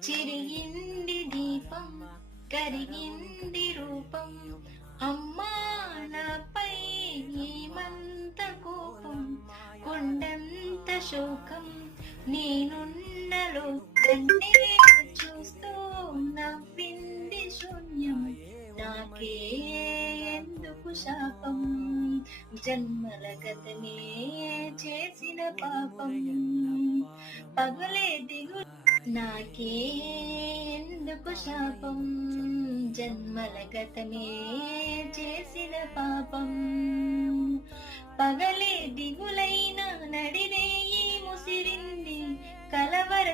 చిరిగింది దీపం కరిగింది రూపం, అమ్మా నాపై ఏమంత కోపం, కొండంత శోకం నేనున్న లోకంటే చూస్తూ నవ్వింది శూన్యం, నాకే ఎందుకు శాపం, జన్మల గతమే చేసిన పాపం, పగలే దిగు నాకే ఎందుకు శాపం, జన్మల గతమే చేసిన పాపం, పగలే దిగులైన నడిరేయి ముసిరింది, కలవర